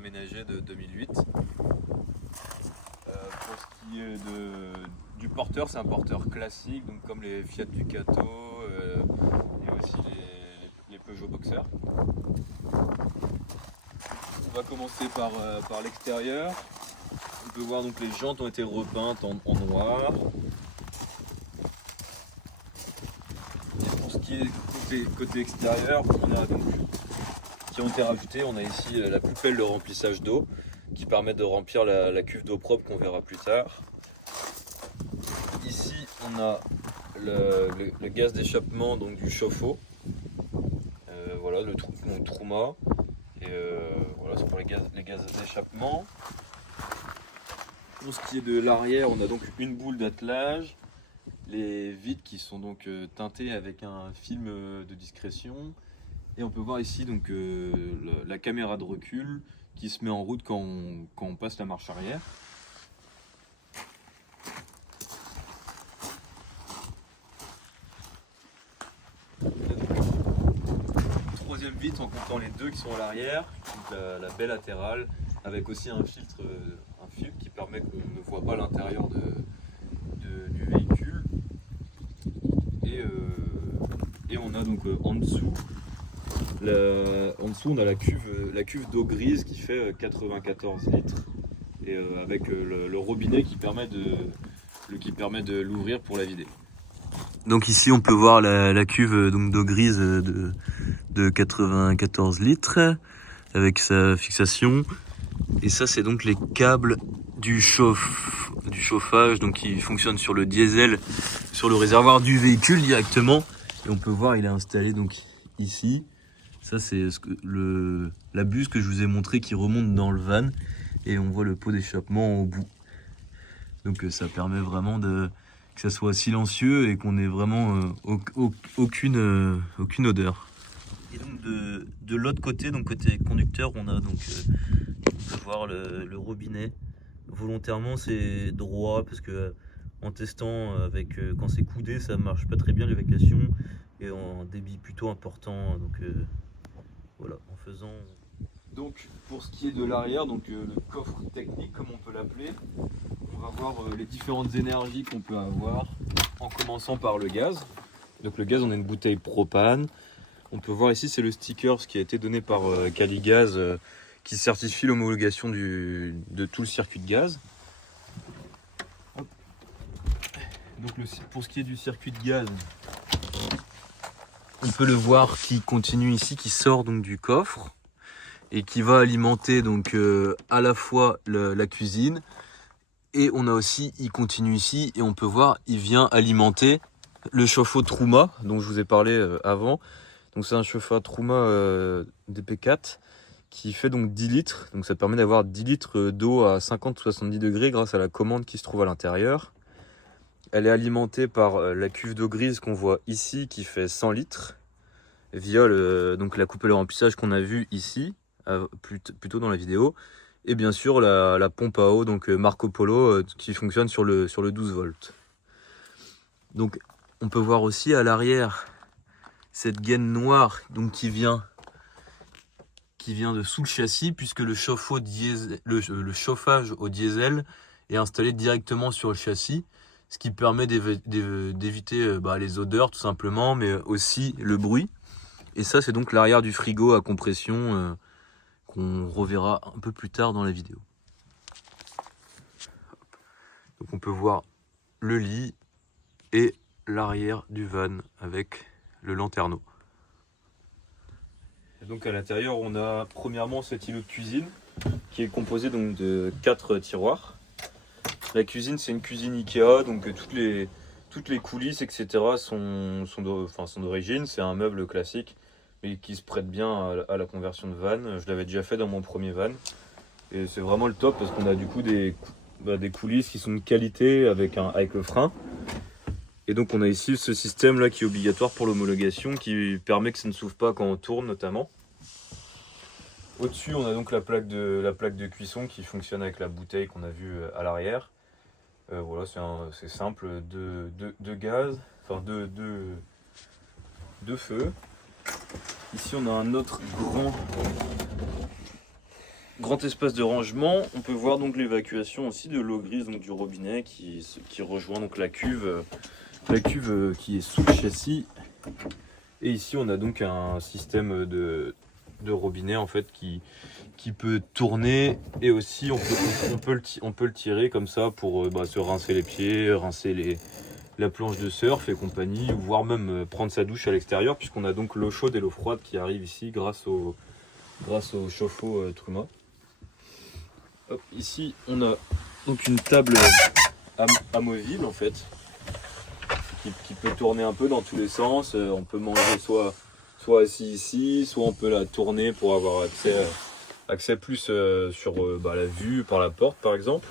aménagé de 2008. Pour ce qui est du porteur, c'est un porteur classique, donc comme les Fiat Ducato et aussi les Peugeot Boxer. On va commencer par l'extérieur. On peut voir donc les jantes ont été repeintes en noir. Et pour ce qui est côté extérieur, on a donc qui ont été rajoutés. On a ici la poubelle de remplissage d'eau qui permet de remplir la cuve d'eau propre qu'on verra plus tard. Ici, on a le gaz d'échappement donc du chauffe-eau. Voilà le Truma. Et voilà, c'est pour les gaz d'échappement. Pour ce qui est de l'arrière, on a donc une boule d'attelage, les vitres qui sont donc teintées avec un film de discrétion, et on peut voir ici donc la caméra de recul qui se met en route quand on passe la marche arrière. Troisième vitre en comptant les deux qui sont à l'arrière, la baie latérale avec aussi un filtre qui permet qu'on ne voit pas l'intérieur du véhicule. Et on a donc en dessous on a la cuve d'eau grise qui fait 94 litres et avec le robinet qui permet de l'ouvrir pour la vider. Donc ici on peut voir la cuve d'eau grise de 94 litres avec sa fixation. Et ça c'est donc les câbles du chauffage donc qui fonctionnent sur le diesel, sur le réservoir du véhicule directement. Et on peut voir il est installé donc ici. Ça c'est la buse que je vous ai montré qui remonte dans le van et on voit le pot d'échappement au bout. Donc ça permet vraiment que ça soit silencieux et qu'on ait vraiment aucune odeur. Et donc de l'autre côté, donc côté conducteur, on a donc on peut voir le robinet. Volontairement c'est droit parce que en testant quand c'est coudé ça marche pas très bien l'évacuation et en débit plutôt important. Donc voilà, en faisant. Donc pour ce qui est de l'arrière, donc le coffre technique comme on peut l'appeler, on va voir les différentes énergies qu'on peut avoir en commençant par le gaz. Donc le gaz, on a une bouteille propane. On peut voir ici c'est le sticker qui a été donné par Caligaz qui certifie l'homologation de tout le circuit de gaz. Hop. Donc pour ce qui est du circuit de gaz, on peut le voir qui continue ici, qui sort donc du coffre et qui va alimenter donc à la fois la cuisine, et on a aussi, il continue ici et on peut voir il vient alimenter le chauffe-eau Truma dont je vous ai parlé avant. Donc c'est un chauffe-eau Truma DP4 qui fait donc 10 litres, donc ça permet d'avoir 10 litres d'eau à 50-70 degrés grâce à la commande qui se trouve à l'intérieur. Elle est alimentée par la cuve d'eau grise qu'on voit ici qui fait 100 litres via donc la coupelle de remplissage qu'on a vue ici plutôt dans la vidéo, et bien sûr la pompe à eau donc Marco Polo qui fonctionne sur le 12 volts. Donc on peut voir aussi à l'arrière cette gaine noire donc qui vient de sous le châssis puisque le chauffage au diesel est installé directement sur le châssis, ce qui permet d'éviter les odeurs tout simplement, mais aussi le bruit. Et ça c'est donc l'arrière du frigo à compression qu'on reverra un peu plus tard dans la vidéo. Donc on peut voir le lit et l'arrière du van avec le lanterneau. Et donc à l'intérieur on a premièrement cet îlot de cuisine qui est composé donc de 4 tiroirs. La cuisine c'est une cuisine Ikea, donc toutes les coulisses etc. sont d'origine, c'est un meuble classique mais qui se prête bien à la conversion de van. Je l'avais déjà fait dans mon premier van et c'est vraiment le top parce qu'on a du coup des coulisses qui sont de qualité avec le frein. Et donc on a ici ce système là qui est obligatoire pour l'homologation qui permet que ça ne s'ouvre pas quand on tourne notamment. Au-dessus on a donc la plaque de cuisson qui fonctionne avec la bouteille qu'on a vue à l'arrière. Voilà, c'est simple, deux gaz, enfin deux feux. Ici on a un autre grand espace de rangement, on peut voir donc l'évacuation aussi de l'eau grise donc du robinet qui rejoint donc la cuve qui est sous le châssis. Et ici on a donc un système de robinet en fait qui peut tourner, et aussi on peut le tirer comme ça pour se rincer les pieds, rincer la planche de surf et compagnie, ou voire même prendre sa douche à l'extérieur, puisqu'on a donc l'eau chaude et l'eau froide qui arrivent ici grâce au chauffe-eau Truma. Hop, ici on a donc une table amovible en fait qui peut tourner un peu dans tous les sens. On peut manger soit assis ici, soit on peut la tourner pour avoir accès plus sur la vue par la porte par exemple.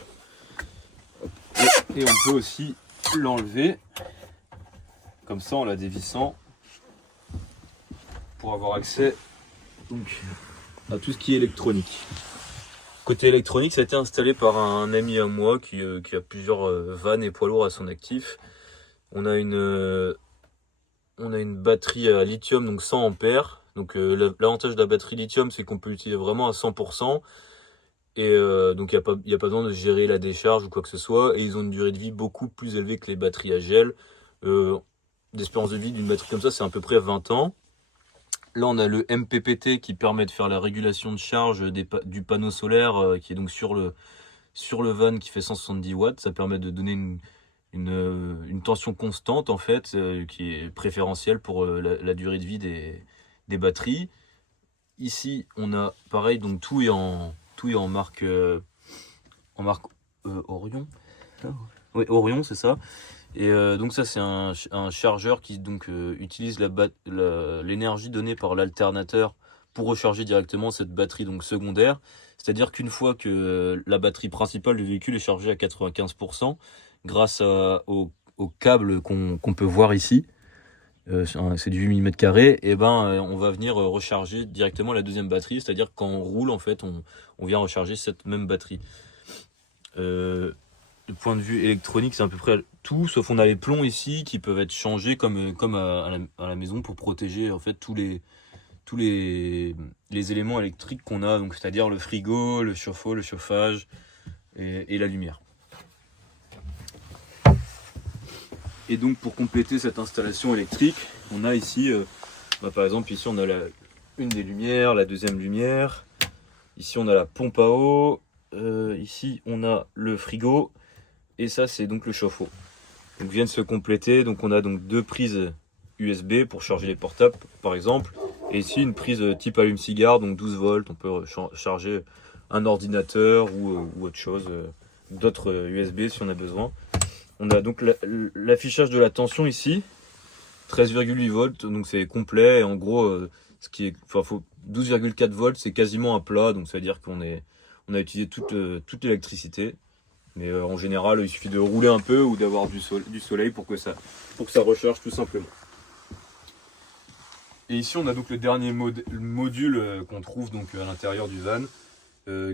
Et on peut aussi l'enlever comme ça en la dévissant pour avoir accès donc à tout ce qui est électronique. Côté électronique, ça a été installé par un ami à moi qui a plusieurs vannes et poids lourds à son actif. On a une batterie à lithium, donc 100 ampères. Donc l'avantage de la batterie lithium, c'est qu'on peut l'utiliser vraiment à 100%. Et donc il n'y a pas besoin de gérer la décharge ou quoi que ce soit. Et ils ont une durée de vie beaucoup plus élevée que les batteries à gel. L'espérance de vie d'une batterie comme ça, c'est à peu près 20 ans. Là, on a le MPPT qui permet de faire la régulation de charge du panneau solaire qui est donc sur le van qui fait 170 watts. Ça permet de donner une tension constante en fait, qui est préférentielle pour la durée de vie des batteries. Ici, on a pareil, donc tout est en marque Orion. Oui, Orion, c'est ça. Et donc ça c'est un chargeur qui donc utilise l'énergie donnée par l'alternateur pour recharger directement cette batterie donc secondaire. C'est-à-dire qu'une fois que la batterie principale du véhicule est chargée à 95%, grâce au câble qu'on peut voir ici, c'est du 8 mm², et on va venir recharger directement la deuxième batterie. C'est-à-dire quand on roule en fait, on vient recharger cette même batterie. Du point de vue électronique, c'est à peu près tout, sauf on a les plombs ici qui peuvent être changés comme à la maison pour protéger en fait tous les éléments électriques qu'on a, donc c'est-à-dire le frigo, le chauffe-eau, le chauffage et la lumière. Et donc pour compléter cette installation électrique, on a ici, par exemple ici on a une des lumières, la deuxième lumière, ici on a la pompe à eau, ici on a le frigo. Et ça, c'est donc le chauffe-eau. Donc viennent se compléter. Donc on a donc deux prises USB pour charger les portables, par exemple. Et ici, une prise type allume-cigare, donc 12 volts. On peut charger un ordinateur ou autre chose, d'autres USB si on a besoin. On a donc l'affichage de la tension ici, 13,8 volts. Donc c'est complet. Et en gros, 12,4 volts, c'est quasiment à plat. Donc ça veut dire qu'on a utilisé toute l'électricité. Mais en général, il suffit de rouler un peu ou d'avoir du soleil pour que ça recharge tout simplement. Et ici, on a donc le dernier module qu'on trouve donc à l'intérieur du van,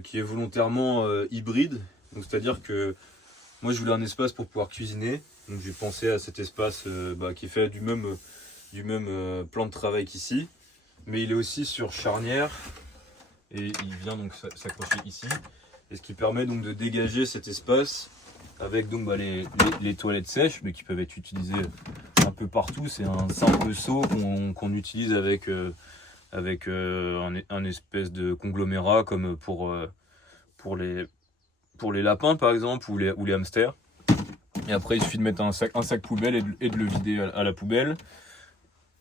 qui est volontairement hybride. Donc c'est-à-dire que moi, je voulais un espace pour pouvoir cuisiner. Donc j'ai pensé à cet espace qui est fait du même plan de travail qu'ici, mais il est aussi sur charnière et il vient donc s'accrocher ici. Et ce qui permet donc de dégager cet espace avec donc les toilettes sèches, mais qui peuvent être utilisées un peu partout. C'est un simple seau qu'on utilise avec un espèce de conglomérat comme pour les lapins par exemple ou les hamsters. Et après il suffit de mettre un sac poubelle et de le vider à la poubelle.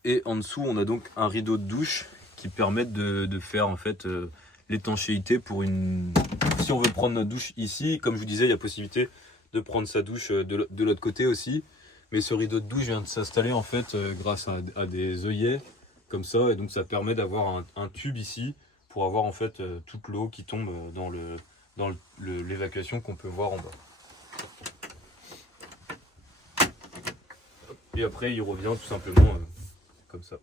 Et en dessous on a donc un rideau de douche qui permet de faire en fait l'étanchéité pour si on veut prendre notre douche ici, comme je vous disais, il y a possibilité de prendre sa douche de l'autre côté aussi. Mais ce rideau de douche vient de s'installer en fait grâce à des œillets comme ça, et donc ça permet d'avoir un tube ici pour avoir en fait toute l'eau qui tombe dans l'évacuation qu'on peut voir en bas. Et après il revient tout simplement comme ça.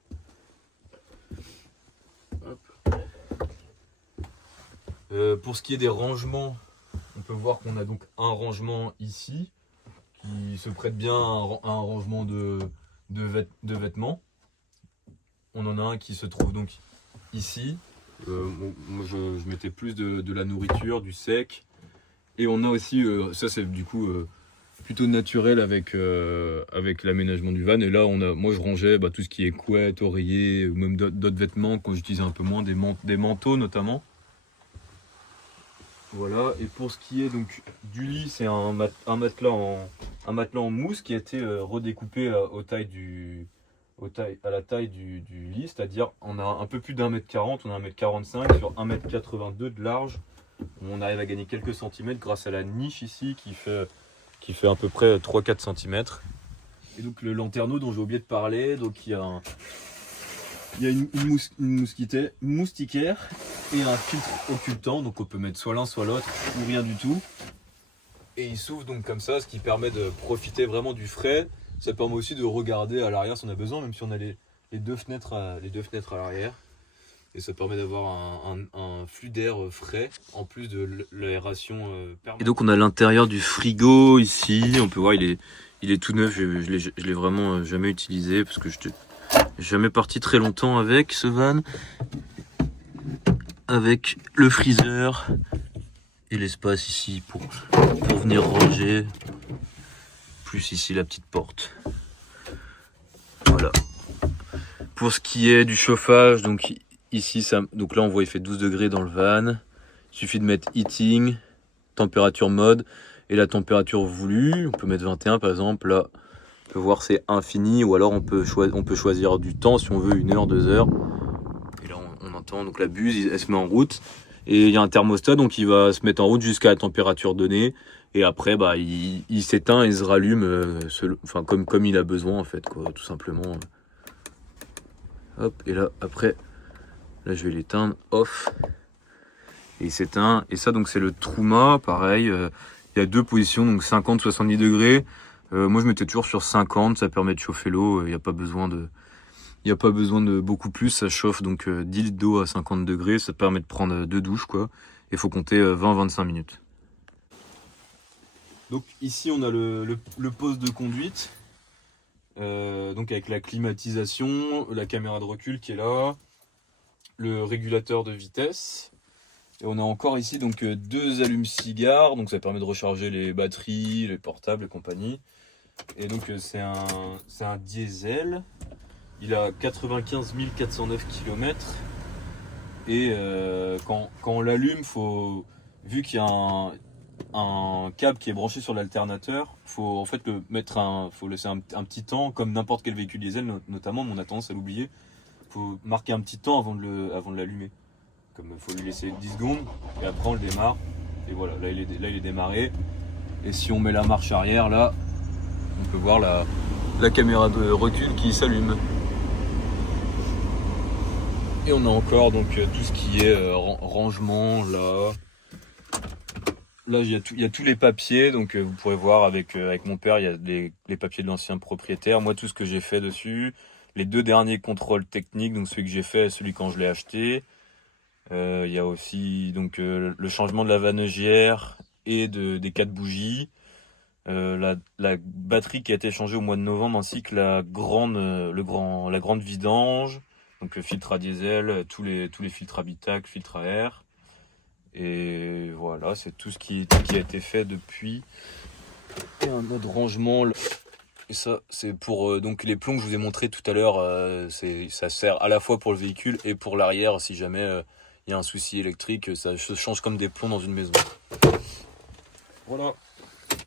Pour ce qui est des rangements, on peut voir qu'on a donc un rangement ici qui se prête bien à un rangement de vêtements. On en a un qui se trouve donc ici, Moi je mettais plus de la nourriture, du sec. Et on a aussi, ça c'est du coup plutôt naturel avec l'aménagement du van. Et là moi je rangeais tout ce qui est couette, oreiller, ou même d'autres vêtements quand j'utilisais un peu moins, des manteaux notamment. Voilà, et pour ce qui est donc du lit, c'est un matelas en mousse qui a été redécoupé à la taille du lit, c'est-à-dire on a un peu plus d'1m40, on a 1m45 sur 1m82 de large. On arrive à gagner quelques centimètres grâce à la niche ici qui fait à peu près 3-4 cm. Et donc le lanterneau dont j'ai oublié de parler, donc il y a une moustiquaire et un filtre occultant, donc on peut mettre soit l'un soit l'autre ou rien du tout. Et il s'ouvre donc comme ça, ce qui permet de profiter vraiment du frais. Ça permet aussi de regarder à l'arrière si on a besoin, même si on a les deux fenêtres à l'arrière. Et ça permet d'avoir un flux d'air frais, en plus de l'aération permanente. Et donc on a l'intérieur du frigo ici, on peut voir il est tout neuf, je l'ai vraiment jamais utilisé, parce que je n'ai jamais parti très longtemps avec ce van. Avec le freezer et l'espace ici pour venir ranger. Plus ici la petite porte. Voilà. Pour ce qui est du chauffage, donc ici, donc là on voit il fait 12 degrés dans le van. Il suffit de mettre heating, température mode et la température voulue. On peut mettre 21 par exemple. Là, on peut voir c'est infini, ou alors on peut choisir du temps si on veut 1 heure, 2 heures. Et là on entend donc la buse, elle se met en route. Et il y a un thermostat, donc il va se mettre en route jusqu'à la température donnée. Et après, il s'éteint et se rallume comme il a besoin, en fait, quoi, tout simplement. Hop, et là, après, là, je vais l'éteindre, off. Et il s'éteint. Et ça, donc, c'est le Truma, pareil. Il y a 2 positions, donc 50-70 degrés. Moi, je mettais toujours sur 50, ça permet de chauffer l'eau. Il n'y a pas besoin de beaucoup plus, ça chauffe donc 10 litres d'eau à 50 degrés, ça permet de prendre 2 douches quoi. Il faut compter 20-25 minutes. Donc ici on a le poste de conduite, donc avec la climatisation, la caméra de recul qui est là, le régulateur de vitesse. Et on a encore ici donc 2 allumes-cigares, donc ça permet de recharger les batteries, les portables et compagnie. Et donc c'est un diesel. Il a 95 409 km et quand on l'allume, vu qu'il y a un câble qui est branché sur l'alternateur, faut en fait faut laisser un petit temps, comme n'importe quel véhicule diesel notamment, mais on a tendance à l'oublier. Faut marquer un petit temps avant de l'allumer. Comme il faut lui laisser 10 secondes et après on le démarre. Et voilà, là il est démarré. Et si on met la marche arrière, là, on peut voir la caméra de recul qui s'allume. Et on a encore donc tout ce qui est rangement là. Là il y a tous les papiers, donc vous pourrez voir avec mon père, il y a les papiers de l'ancien propriétaire. Moi tout ce que j'ai fait dessus, les 2 derniers contrôles techniques, donc celui que j'ai fait et celui quand je l'ai acheté. Il y a aussi donc le changement de la vannegière et des 4 bougies. La batterie qui a été changée au mois de novembre, ainsi que la grande vidange. Donc le filtre à diesel, tous les filtres habitacle, filtre à air. Et voilà, c'est tout ce qui a été fait depuis. Et un autre rangement. Et ça, c'est pour donc les plombs que je vous ai montré tout à l'heure. Ça sert à la fois pour le véhicule et pour l'arrière. Si jamais il y a un souci électrique, ça se change comme des plombs dans une maison. Voilà.